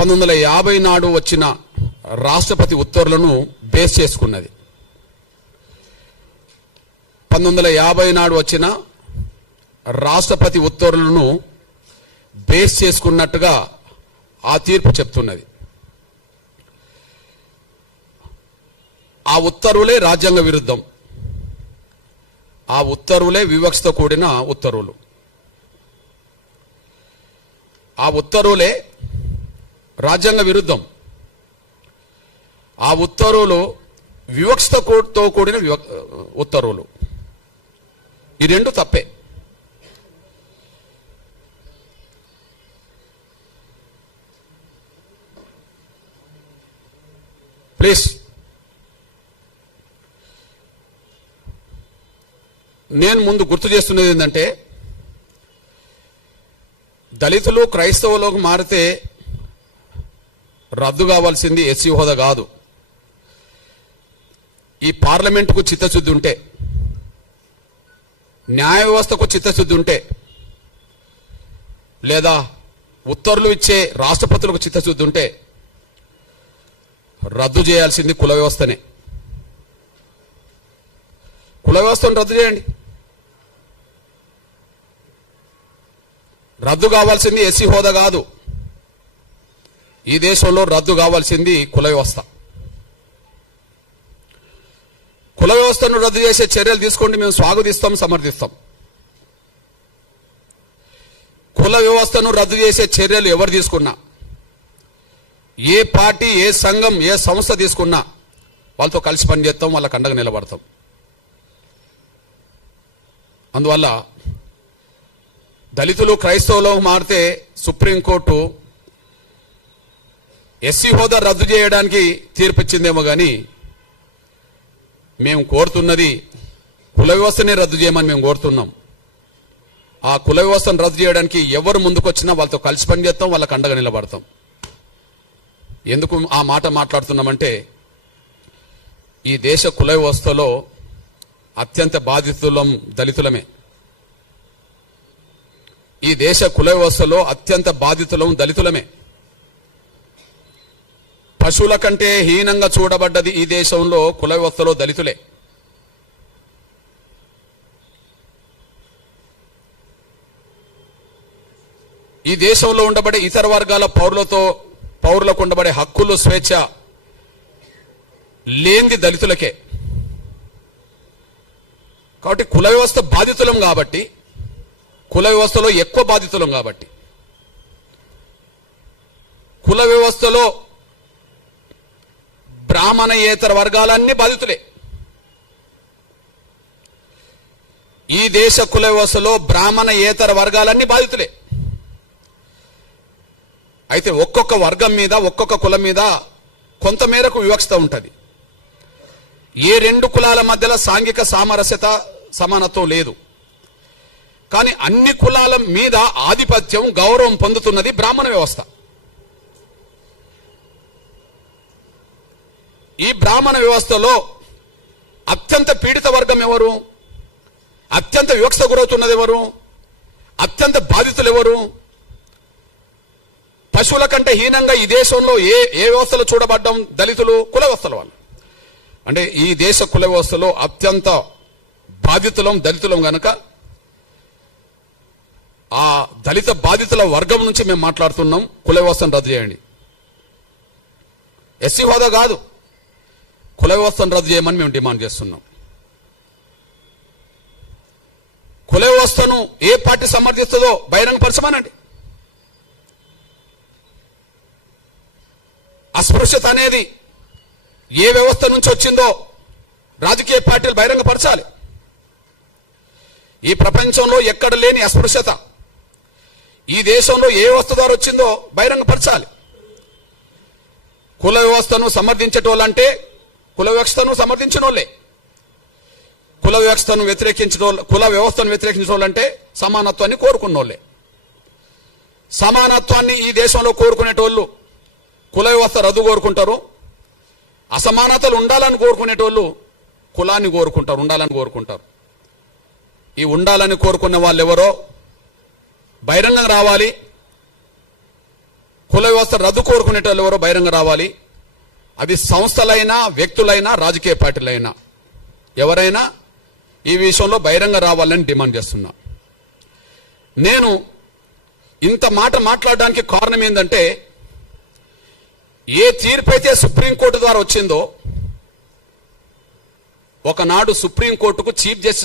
1950 నాడు వచ్చిన రాష్ట్రపతి ఉత్తర్వులను బేస్ చేసుకున్నది. 1950 నాడు వచ్చిన రాష్ట్రపతి ఉత్తర్వులను బేస్ చేసుకున్నట్టుగా ఆ తీర్పు చెప్తున్నది. ఆ ఉత్తర్వులే రాజ్యాంగ విరుద్ధం. ఆ ఉత్తర్వులే వివక్షతో కూడిన ఉత్తర్వులు. ఆ ఉత్తర్వులే రాజ్యాంగ విరుద్ధం. ఆ ఉత్తర్వులు వివక్షతో కూడిన ఉత్తర్వులు. ఈ రెండు తప్పే. ప్లీజ్, నేను ముందు గుర్తు చేస్తున్నది ఏంటంటే, దళితులు క్రైస్తవులకు మారితే రద్దు కావాల్సింది ఎస్సీ హోదా కాదు. ఈ పార్లమెంటుకు చిత్తశుద్ధి ఉంటే, న్యాయ వ్యవస్థకు చిత్తశుద్ధి ఉంటే, లేదా ఉత్తర్వులు ఇచ్చే రాష్ట్రపతులకు చిత్తశుద్ధి ఉంటే రద్దు చేయాల్సింది కుల వ్యవస్థనే. కుల వ్యవస్థను రద్దు చేయండి. రద్దు కావాల్సింది ఎస్సీ హోదా కాదు. ఈ దేశంలో రద్దు కావాల్సింది కుల వ్యవస్థ. కుల వ్యవస్థను రద్దు చేసే చర్యలు తీసుకోండి, మేము స్వాగతిస్తాం, సమర్థిస్తాం. కుల వ్యవస్థను రద్దు చేసే చర్యలు ఎవరు తీసుకున్నా, ఏ పార్టీ, ఏ సంఘం, ఏ సంస్థ తీసుకున్నా వాళ్ళతో కలిసి పనిచేస్తాం, వాళ్ళకి అండగా నిలబడతాం. అందువల్ల దళితులు క్రైస్తవులకు మారితే సుప్రీంకోర్టు ఎస్సీ హోదా రద్దు చేయడానికి తీర్పిచ్చిందేమో కానీ మేము కోరుతున్నది కుల వ్యవస్థనే రద్దు చేయమని మేము కోరుతున్నాం. ఆ కుల వ్యవస్థను రద్దు చేయడానికి ఎవరు ముందుకొచ్చినా వాళ్ళతో కలిసి పనిచేస్తాం, వాళ్ళకి అండగా నిలబడతాం. ఎందుకు ఆ మాట మాట్లాడుతున్నామంటే, ఈ దేశ కుల వ్యవస్థలో అత్యంత బాధితులం దళితులమే. ఈ దేశ కుల వ్యవస్థలో అత్యంత బాధితులం దళితులమే. పశువుల కంటే హీనంగా చూడబడ్డది ఈ దేశంలో కుల వ్యవస్థలో దళితులే. ఈ దేశంలో ఉండబడే ఇతర వర్గాల పౌరులకు ఉండబడే హక్కులు, స్వేచ్ఛ లేనిది దళితులకే. కాబట్టి కుల వ్యవస్థ బాధితులం కాబట్టి, కుల వ్యవస్థలో ఎక్కువ బాధితులం కాబట్టి, కుల వ్యవస్థలో బ్రాహ్మణేతర వర్గాలన్నీ బాధితులే. ఈ దేశ కుల వ్యవస్థలో బ్రాహ్మణేతర వర్గాలన్నీ బాధితులే. అయితే ఒక్కొక్క వర్గం మీద, ఒక్కొక్క కులం మీద కొంత మేరకు వివక్షత ఉంటుంది. ఏ రెండు కులాల మధ్యలో సాంఘిక సామరస్యత, సమానత్వం లేదు. కానీ అన్ని కులాల మీద ఆధిపత్యం, గౌరవం పొందుతున్నది బ్రాహ్మణ వ్యవస్థ. ఈ బ్రాహ్మణ వ్యవస్థలో అత్యంత పీడిత వర్గం ఎవరు? అత్యంత వివక్షత గురవుతున్నది ఎవరు? అత్యంత బాధితులు ఎవరు? పశువుల కంటే హీనంగా ఈ దేశంలో ఏ వ్యవస్థలో చూడబడ్డం దళితులు, కుల వ్యవస్థల వాళ్ళు. అంటే ఈ దేశ కుల వ్యవస్థలో అత్యంత బాధితులం దళితులం గనక ఆ దళిత బాధితుల వర్గం నుంచి మేము మాట్లాడుతున్నాం. కుల వ్యవస్థను రద్దు చేయండి. ఎస్సీ హోదా కాదు, కుల వ్యవస్థను రద్దు చేయమని మేము డిమాండ్ చేస్తున్నాం. కుల వ్యవస్థను ఏ పార్టీ సమర్థిస్తుందో బహిరంగపరచమనండి. అస్పృశ్యత అనేది ఏ వ్యవస్థ నుంచి వచ్చిందో రాజకీయ పార్టీలు బహిరంగపరచాలి. ఈ ప్రపంచంలో ఎక్కడ లేని అస్పృశ్యత ఈ దేశంలో ఏ వ్యవస్థ ద్వారా వచ్చిందో బహిరంగపరచాలి. కుల వ్యవస్థను సమర్థించేటోళ్ళంటే కుల వ్యవస్థను సమర్థించిన వాళ్ళే. కుల వ్యవస్థను వ్యతిరేకించిన వాళ్ళంటే సమానత్వాన్ని కోరుకున్న వాళ్ళే. సమానత్వాన్ని ఈ దేశంలో కోరుకునేటోళ్ళు కుల వ్యవస్థ రద్దు కోరుకుంటారు. అసమానతలు ఉండాలని కోరుకునేటోళ్ళు కులాన్ని కోరుకుంటారు, ఉండాలని కోరుకుంటారు. ఈ ఉండాలని కోరుకున్న వాళ్ళు ఎవరో బహిరంగంగా రావాలి. కుల వ్యవస్థ రద్దు కోరుకునేటోళ్ళు ఎవరో బహిరంగ రావాలి. అది సంస్థలైనా వ్యక్తులైనా రాజకీయ పార్టీలైనా ఎవరైనా ఈ విషయంలో బహిరంగ రావాలని డిమాండ్ చేస్తున్నా. నేను ఇంత మాట మాట్లాడడానికి కారణం ఏంటంటే, ఏ తీర్పు అయితే సుప్రీంకోర్టు ద్వారా వచ్చిందో, ఒకనాడు సుప్రీంకోర్టుకు చీఫ్ జస్టిస్